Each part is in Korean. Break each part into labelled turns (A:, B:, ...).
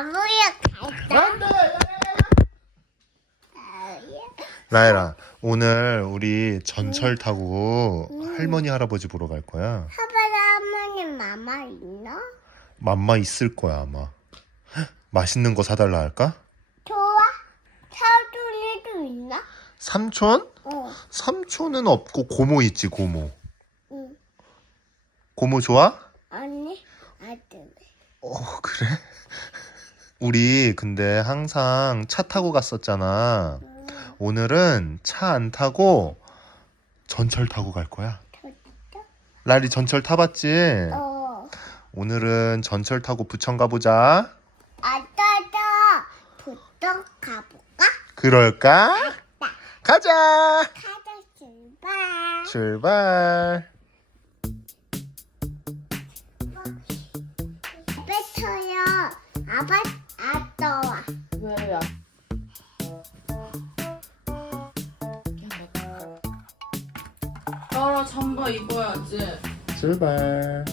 A: 아무야 갈까?
B: 라이라 오늘 우리 전철 타고 할머니 할아버지 보러 갈 거야
A: 하바라 할머니 마마 있나?
B: 맘마 있을 거야 아마 헉, 맛있는 거 사달라 할까?
A: 좋아. 사돈이도 있나?
B: 삼촌?
A: 어.
B: 삼촌은 없고 고모 있지 고모
A: 응.
B: 고모 좋아?
A: 아니 아들.
B: 어 그래? 우리 근데 항상 차 타고 갔었잖아
A: 응.
B: 오늘은 차 안 타고 전철 타고 갈 거야. 라리 전철 타봤지?
A: 어.
B: 오늘은 전철 타고 부천 가보자
A: 아따다. 부터 가볼까?
B: 그럴까? 가자
A: 가자 출발.
B: 출발
A: 뱉어요. 아빠 아따와.
C: 왜야? 따라 잠바 입어야지.
B: 출발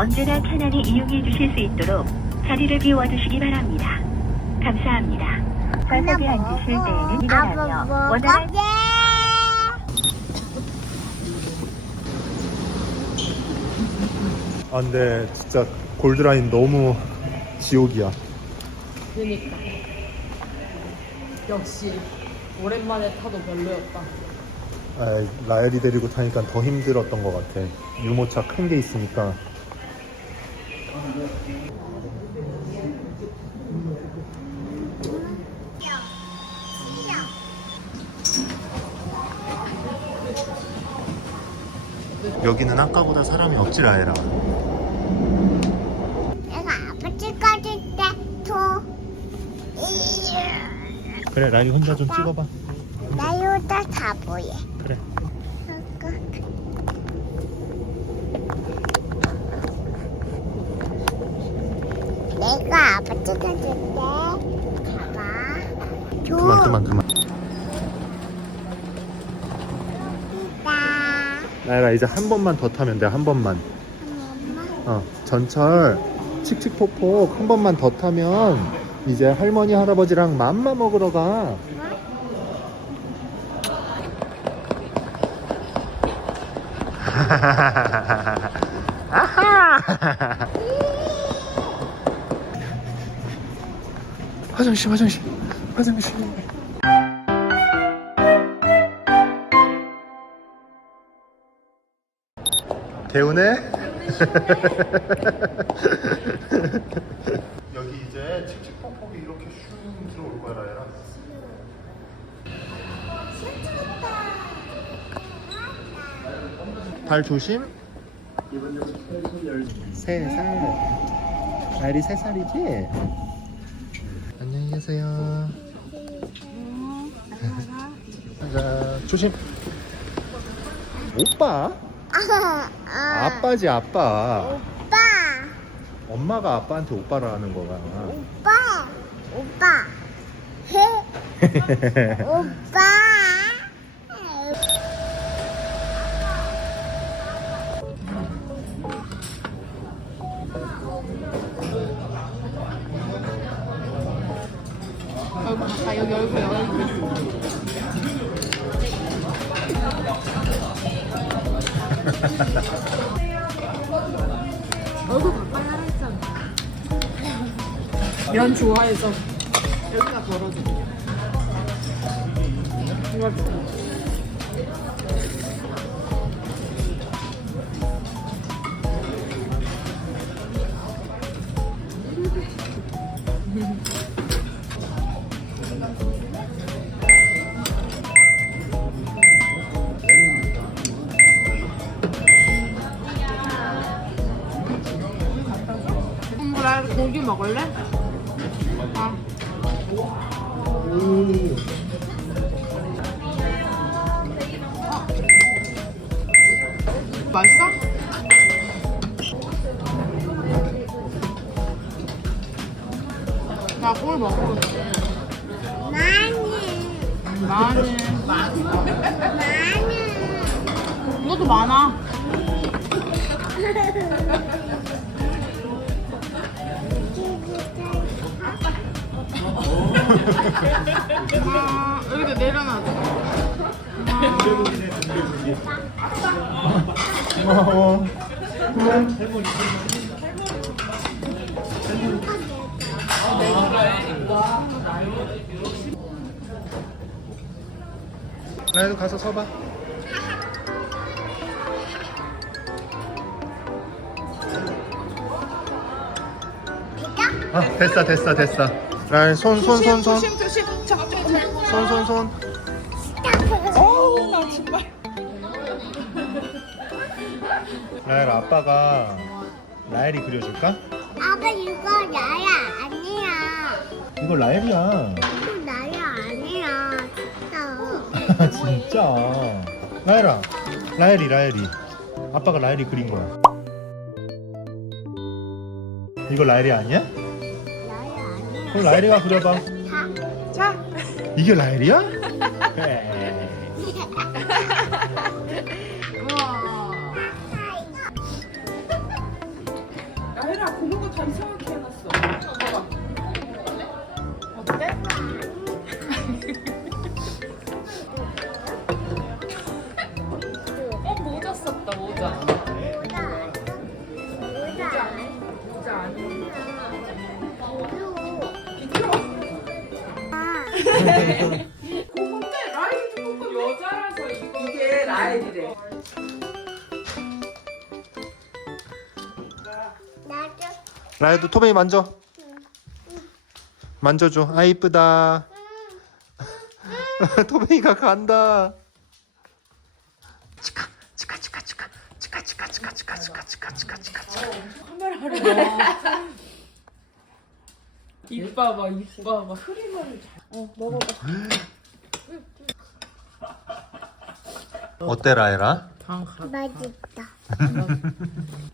D: 언제나 편안히 이용해 주실 수 있도록 자리를 비워두시기 바랍니다. 감사합니다. 좌석에 앉으실 때에는 일어나며 원활한
B: 아 근데 진짜 골드라인 너무 지옥이야
C: 그니까. 역시 오랜만에 타도 별로였다.
B: 아, 라엘이 데리고 타니까 더 힘들었던 것 같아 유모차 큰 게 있으니까 여기는 아까보다 사람이 없지 라엘아
A: 내가 아버지까지 때도
B: 그래 라엘이 혼자 좀 찍어봐.
A: 나요다 다 보여.
B: 그래
A: 내가 봐봐. 줘.
B: 그만 그만 그만. 라엘아 이제 한 번만 더 타면 돼 한 번만. 어, 전철 칙칙폭폭 한 번만 더 타면 이제 할머니 할아버지랑 맘마 먹으러 가. 화장실 화장실. 화장실. 개운해? 여기 이제 칙칙폭폭이 이렇게 슝 들어올 거야 라야라 발 조심. 세살. 날이 세 살이지? 안녕히 계세요 자 조심 오빠?
A: 아, 아.
B: 아빠지 아빠
A: 오빠.
B: 엄마가 아빠한테 오빠라 하는 거가
A: 오빠. 오빠. 오빠.
C: 얼굴 가까 여기 열어주고 있어. 얼굴 가까이 하라 했잖아. 면 좋아해서 여기가 벌어져. 이거 고기 먹을래? 아. 어. 맛있어? 나 꿀 먹고 있어.
A: 많이.
C: 많이.
A: 많이.
C: 이것도 많아. 아, 이렇게 내려놔줘.
B: 고마워. 나도 가서 서봐. 아 됐어 됐어 됐어. 나 손 손 손 손.
C: 조심, 조심. 잠깐, 잠깐.
B: 손손 손.
C: 어우, 나 정말.
B: 라엘 아빠가 라엘이 그려줄까?
A: 아빠 이거 나야 아니야
B: 이거 라엘이야.
A: 이거 나야 아니야 진짜
B: 진짜. 라엘아, 라엘이 라엘이. 아빠가 라엘이 그린 거야. 이거 라엘이 아니야 그럼 라엘이가 그려봐.
A: 자
C: 자.
B: 이게 라엘이야? 그래.
C: 우와. 나혜라, 고른 거다 이상하게 해놨어. 봐봐. 어때?
A: 나도
B: 라엘도 토베이 만져. 만져줘. 아 이쁘다. 토베이가 간다. 치카 치카 치카 치카 치카 치카 치카 치카 치카 치카 치카 치카 치카.
C: 카메라를 봐. 입 봐봐. 크림을 잘. 어, 먹어봐.
B: 어때
C: 가.
A: 맛있다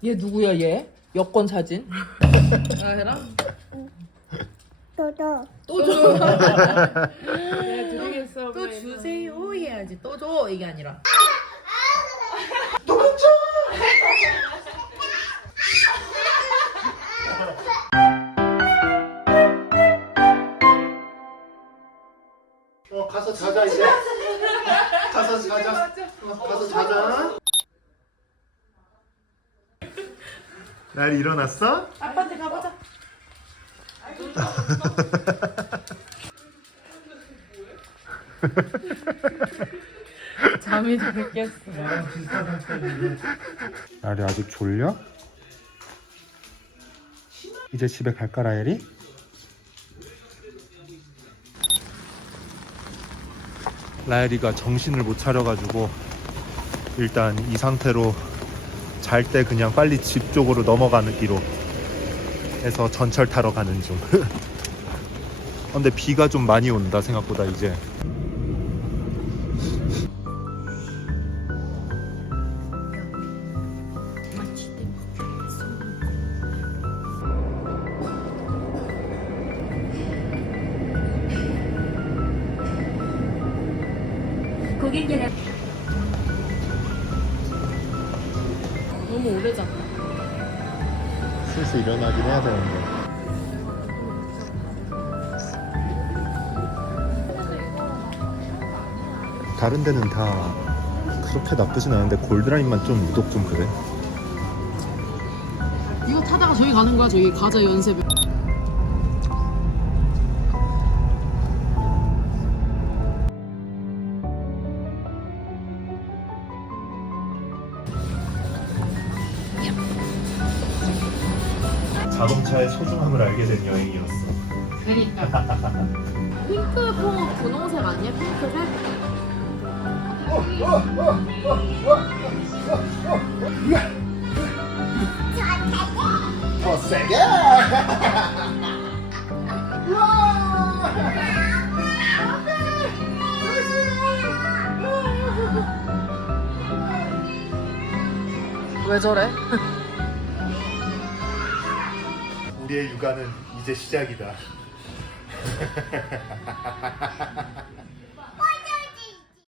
C: 얘 누구야 얘? 여권 사진? 나혜라?
A: 또도
C: 또 줘. 내가 드리겠어. 또 주세요 해야지. 또 줘. 이게 아니라.
B: 어 가서 자자 이제. 가서 자자. 어, 가서 자자. 라엘이 일어났어?
C: 아빠한테 가보자. 잠이 덜 깼어.
B: 라엘이 아직 졸려? 이제 집에 갈까 라엘이? 라엘이가 정신을 못 차려가지고 일단 이 상태로 잘 때 그냥 빨리 집 쪽으로 넘어가기로 해서 전철 타러 가는 중. 근데 비가 좀 많이 온다 생각보다 이제.
D: 고객 여러분.
C: 너무 오래 잤다.
B: 슬슬 일어나긴 해야 되는데. 다른 데는 다 그렇게 나쁘진 않은데 골드라인만 좀 유독 좀 그래.
C: 이거 타다가 저기 가는 거야. 저기 가자 연습.
B: 자동차의 소중함을 알게 된 여행이었어.
C: 그러니까. 핑크퐁 분홍색 아니야? 핑크색?
B: 더 세게!
C: 왜 저래?
B: 우리의 육아는 이제 시작이다.